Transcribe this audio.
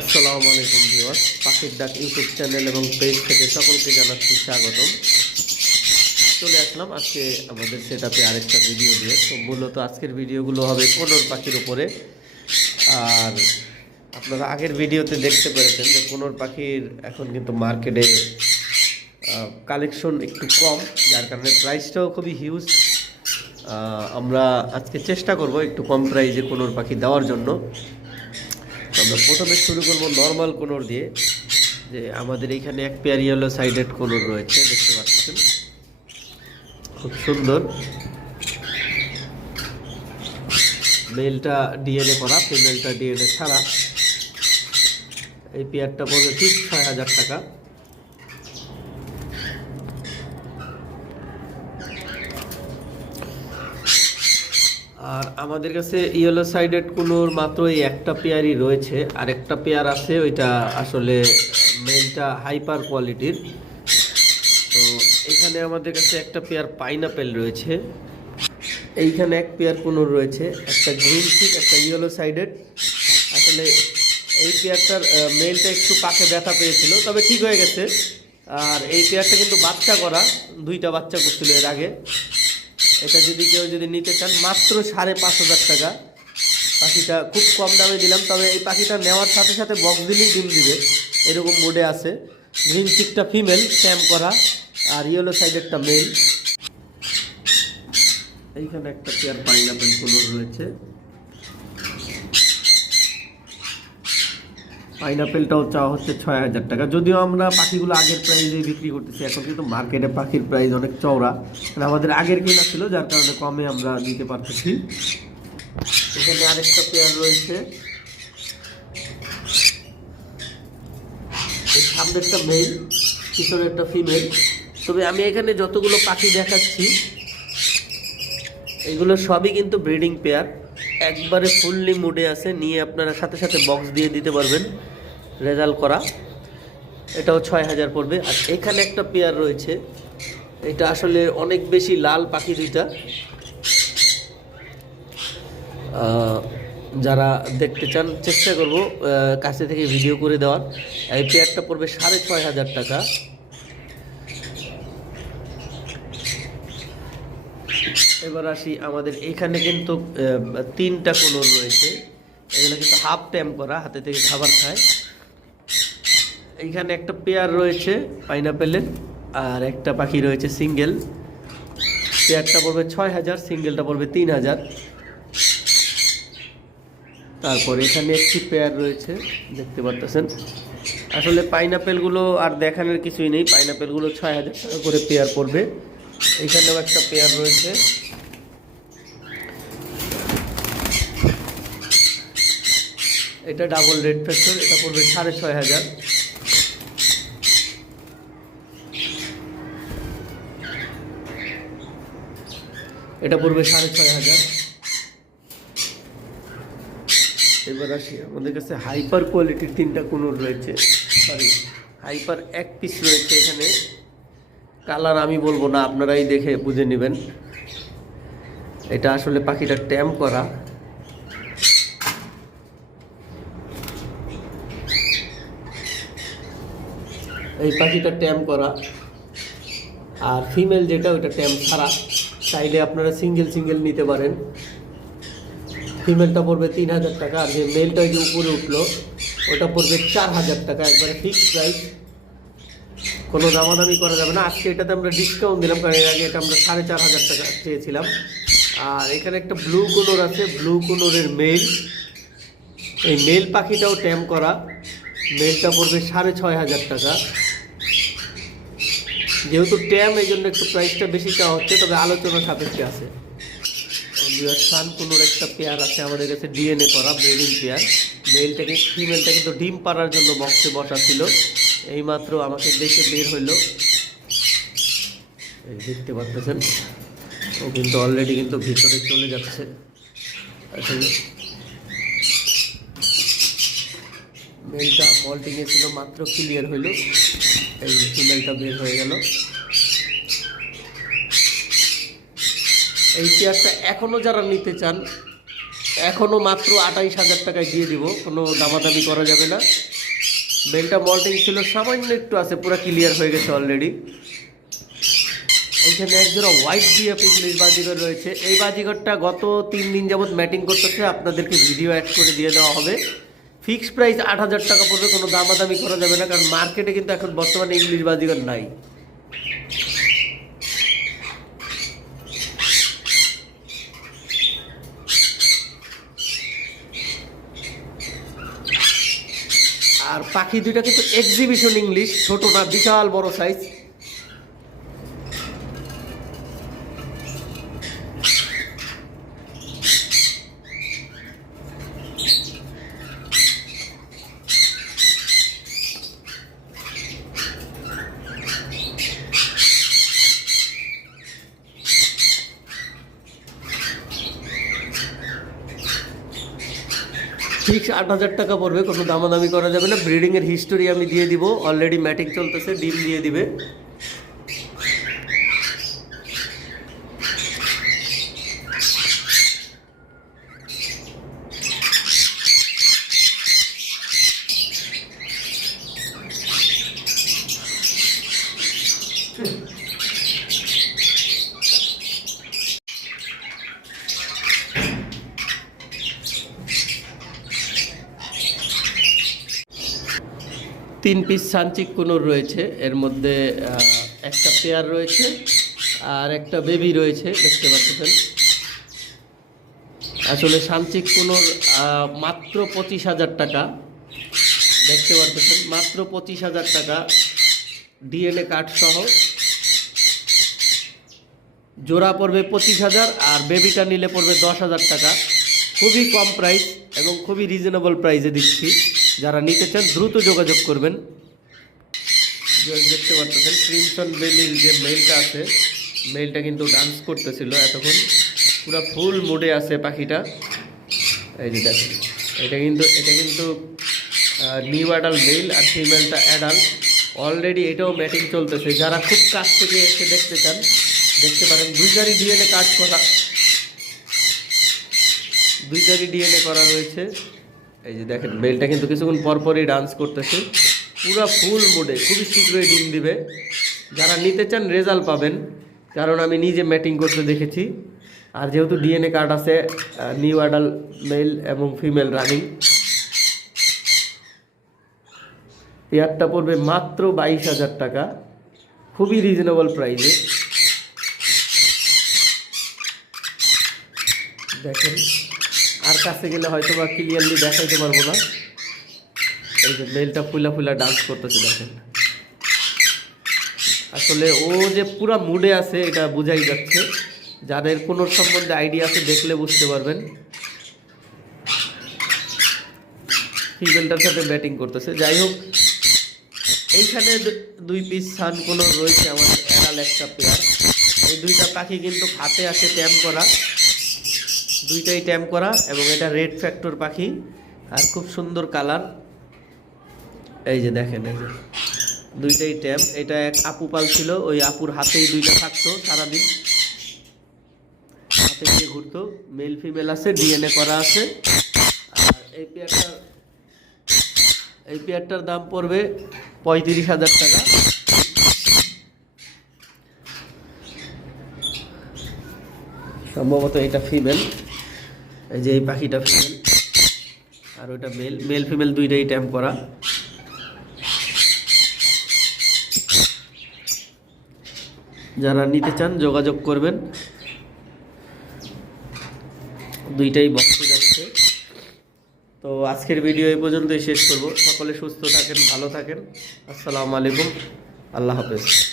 আসসালামু আলাইকুম ভিউয়ার পাখির ডাক ইউটিউব চ্যানেল এবং পেজ থেকে সকলকে জানাচ্ছি স্বাগতম। চলে আসলাম আজকে আমাদের সেটাতে আরেকটা ভিডিও দিয়ে তো মূলত আজকের ভিডিওগুলো হবে কোনোর পাখির উপরে। আর আপনারা আগের ভিডিওতে দেখতে পেরেছেন যে কোনোর পাখির এখন কিন্তু মার্কেটে কালেকশন একটু কম, যার কারণে প্রাইসটাও খুবই হিউজ আমরা আজকে চেষ্টা করব একটু কম প্রাইজে কোনোর পাখি দেওয়ার জন্য। আমরা প্রথমে শুরু করব নর্মাল কোনোর দিয়ে, যে আমাদের এখানে এক পেয়ার ইয়েলো সাইডেড কোনোর রয়েছে, দেখতে পাচ্ছেন। খুব সুন্দর। মেলটা ডিএনএ করা ফিমেলটা ডিএনএ ছাড়া। এই পেয়ারটা পড়বে ঠিক ছয় হাজার টাকা। আর আমাদের কাছে ইয়েলো সাইডেড কুলোর মাত্র এই একটা পেয়ারই রয়েছে। আর একটা পেয়ার আছে, ওইটা আসলে মেলটা হাইপার কোয়ালিটির। তো এখানে আমাদের কাছে একটা পেয়ার পাইনাপেল রয়েছে। এইখানে এক পেয়ার কুনুর রয়েছে, একটা গ্রিন চিক একটা ইয়েলো সাইডেড। আসলে এই পেয়ারটার মেলটা একটু পাখে ব্যথা পেয়েছিল, তবে ঠিক হয়ে গেছে। আর এই পেয়ারটা কিন্তু বাচ্চা করা, দুইটা বাচ্চা করছিল এর আগে। এটা যদি কেউ যদি নিতে চান, মাত্র সাড়ে পাঁচ হাজার টাকা। পাখিটা খুব কম দামে দিলাম, তবে এই পাখিটা নেওয়ার সাথে সাথে বক্স দিলেই ডিম দিবে। এরকম মোডে আছে। গ্রিন চিকটা ফিমেল স্ট্যাম করা। আর ইয়েলো সাইডেরটা মেল এইখানে একটা পেয়ার পাইনাপেল ফুলও রয়েছে। পাইনাপেলটাও চাওয়া হচ্ছে ছয় হাজার টাকা। যদিও আমরা পাখিগুলো আগের প্রাইসে বিক্রি করতেছি, এখন কিন্তু মার্কেটে পাখির প্রাইস অনেক চওড়া। আমাদের আগের কেনা ছিল, যার কারণে কমে আমরা দিতে পারতেছি। এখানে আরেকটা পেয়ার রয়েছে। সামনেরটা মেল পিছনে একটা ফিমেল তবে আমি এখানে যতগুলো পাখি দেখাচ্ছি, এগুলো সবই কিন্তু ব্রিডিং পেয়ার একবারে ফুললি মুডে আছে, নিয়ে আপনারা সাথে সাথে বক্স দিয়ে দিতে পারবেন। রেজাল্ট করা। এটাও ছয় হাজার পড়বে। আর এখানে একটা পেয়ার রয়েছে। এটা আসলে অনেক বেশি লাল পাখি দুইটা। যারা দেখতে চান, চেষ্টা করব কাছে থেকে ভিডিও করে দেওয়ার। এই পেয়ারটা পড়বে সাড়ে ছয় হাজার টাকা। এবার আসি আমাদের। এখানে কিন্তু তিনটা কোলর রয়েছে। এগুলো কিন্তু হাফ ট্যাম করা, হাতে থেকে খাবার খায়। এইখানে একটা পেয়ার রয়েছে, পাইনাপেলের, আর একটা পাখি রয়েছে সিঙ্গেল। পেয়ারটা পড়বে ছয় হাজার, সিঙ্গেলটা পড়বে তিন হাজার। তারপর এখানে একটি পেয়ার রয়েছে, দেখতে পারতেছেন। আসলে পাইনাপেলগুলো আর দেখানোর কিছুই নেই, পাইনাপেলগুলো ছয় হাজার টাকা করে পেয়ার পড়বে। এখানেও একটা পেয়ার রয়েছে। এটা ডাবল রেড ফ্যাক্টর, এটা পড়বে সাড়ে ছয় হাজার। এটা পড়বে সাড়ে ছয় হাজার। এবার আসি, আমাদের কাছে হাইপার কোয়ালিটির তিনটা কুনুর রয়েছে। সরি হাইপার এক পিস রয়েছে এখানে। কালার আমি বলব না, আপনারাই দেখে বুঝে নেবেন। এটা আসলে পাখিটা ট্যাম করা। এই পাখিটা ট্যাম করা। আর ফিমেল যেটা, ওইটা ট্যাম ছাড়া। চাইলে আপনারা সিঙ্গেল সিঙ্গেল নিতে পারেন। ফিমেলটা পড়বে তিন হাজার টাকা, আর যে মেলটা যে উপরে উঠল, ওটা পড়বে চার হাজার টাকা, একবারে ফিক্সড প্রাইস কোনো দামাদামি করা যাবে না। আজকে এটাতে আমরা ডিসকাউন্ট দিলাম, কারণ এর আগে এটা আমরা সাড়ে চার হাজার টাকা চেয়েছিলাম। আর এখানে একটা ব্লু কোনোর আছে ব্লু কোনোরের মেল এই মেল পাখিটাও ট্যাম করা। মেলটা পড়বে সাড়ে ছয় হাজার টাকা। যেহেতু ট্যাম এই জন্য একটু প্রাইসটা বেশি চাওয়া হচ্ছে, তবে আলোচনা সাপেক্ষে আছে। সান কোনোর একটা পেয়ার আছে আমাদের কাছে ডিএনএ করা ব্রিডিং পেয়ার মেলটাকে ফিমেলটা কিন্তু ডিম পাড়ার জন্য বক্সে বসা ছিল। এইমাত্র আমাকে দেখে বের হইল। দেখতে পাচ্ছেন? ও কিন্তু অলরেডি কিন্তু ভিতরে চলে যাচ্ছে। আসলে মেলটা মল্টিংয়ে ছিল, মাত্র ক্লিয়ার হইল। এই ফিমেলটা বের হয়ে গেল। এই চেয়ারটা এখনও যারা নিতে চান এখনও মাত্র আঠাইশ হাজার টাকায় দিয়ে দিব, কোনো দামাদামি করা যাবে না। বেলটা মল্টিং ছিল, সামান্য একটু আছে, পুরো ক্লিয়ার হয়ে গেছে অলরেডি এইখানে একজোড়া হোয়াইট বিএফ ইংলিশ বাজিগর রয়েছে। এই বাজিগরটা গত তিন দিন যাবৎ ম্যাটিং করতেছে, আপনাদেরকে ভিডিও অ্যাড করে দিয়ে দেওয়া হবে। ফিক্স প্রাইস আট হাজার টাকা পড়বে, কোনো দামাদামি করা যাবে না, কারণ মার্কেটে কিন্তু এখন বর্তমানে ইংলিশ বাজিগর নাই। আর পাখি দুইটা কিন্তু এক্সিবিশন ইংলিশ ছোট না, বিশাল বড় সাইজ ফিক্স আট হাজার টাকা পড়বে, কোনো দামাদামি করা যাবে না। ব্রিডিংয়ের হিস্টোরি আমি দিয়ে দিব। অলরেডি ম্যাটিক চলতেছে, ডিম দিয়ে দিবে। তিন পিস সানচিক কুনুর রয়েছে। এর মধ্যে একটা পেয়ার রয়েছে আর একটা বেবি রয়েছে, দেখতে পাচ্ছেন। আসলে সানচিক কুনুর মাত্র পঁচিশ হাজার টাকা। দেখতে পাচ্ছেন, মাত্র পঁচিশ হাজার টাকা ডিএনএ কার্ড সহ। জোড়া পড়বে পঁচিশ হাজার আর বেবিটা নিলে পড়বে দশ হাজার টাকা। খুবই কম প্রাইস এবং খুবই রিজনেবল প্রাইসে দিচ্ছি। যারা নিতে চান, দ্রুত যোগাযোগ করবেন। দেখতে পাচ্ছেন, ক্রিমসন বেলির যে মেলটা আছে মেলটা কিন্তু ডান্স করতেছিল এতক্ষণ। পুরো ফুল মুডে আছে পাখিটা। এই যে দেখেন, এটা কিন্তু এটা কিন্তু নিউ অ্যাডাল মেল আর ফিমেলটা অ্যাডাল অলরেডি এটাও ম্যাটিং চলতেছে। যারা খুব কাছ থেকে এসে দেখতে চান, দেখতে পারেন, দুইটারই ডিএনএ কাজ করা দুইটারই ডিএনএ করা রয়েছে। এই যে দেখেন মেলটা কিন্তু কিছুক্ষণ পরপরই ডান্স করতেছে। পুরো ফুল মোডে খুবই শীঘ্রই ডিম দিবে। যারা নিতে চান রেজাল্ট পাবেন, কারণ আমি নিজে ম্যাটিং করতে দেখেছি। আর যেহেতু ডিএনএ কার্ড আছে নিউ অ্যাডাল মেল এবং ফিমেল রানিং পেয়ারটা পড়বে মাত্র বাইশ হাজার টাকা। খুবই রিজনেবল প্রাইসে দেখেন আর কাছে গেলে হয়তো বা ক্লিয়ারলি দেখাইতে পারব না। এই যে মেলটা ফুলা ফুলা ডান্স করতেছে দেখেন। আসলে ও যে পুরা মুডে আছে, এটা বোঝাই যাচ্ছে। যাদের কোনো সম্বন্ধে আইডিয়া আছে, দেখলে বুঝতে পারবেন। ফিমেলটার সাথে ব্যাটিং করতেছে। যাই হোক, এইখানে দুই পিস সান কোনো রয়েছে আমাদের এরাল একটা পেয়ার এই দুইটা পাখি কিন্তু হাতে আসে ট্যাম করা। দুইটাই ট্যাম করা এবং এটা রেড ফ্যাক্টর পাখি আর খুব সুন্দর কালার এই যে দেখেন, এই যে দুইটাই ট্যাম এটা এক আপু পাল ছিল ওই আপুর হাতেই দুইটা থাকতো সারাদিন। হাতে নিয়ে ঘুরতো। মেল ফিমেল আছে ডিএনএ করা আছে। আর এই পেয়ারটার এই পেয়ারটার দাম পড়বে পঁয়ত্রিশ হাজার টাকা। সম্ভবত এটা ফিমেল এই যে এই পাখিটা ফিমেল আর ওইটা মেল মেল ফিমেল দুইটাই ট্যাম্প করা। যারা নিতে চান, যোগাযোগ করবেন। দুইটাই বক্সে যাচ্ছে। তো আজকের ভিডিও এই পর্যন্তই শেষ করব। সকলে সুস্থ থাকেন, ভালো থাকেন। আসসালামু আলাইকুম। আল্লাহ হাফেজ।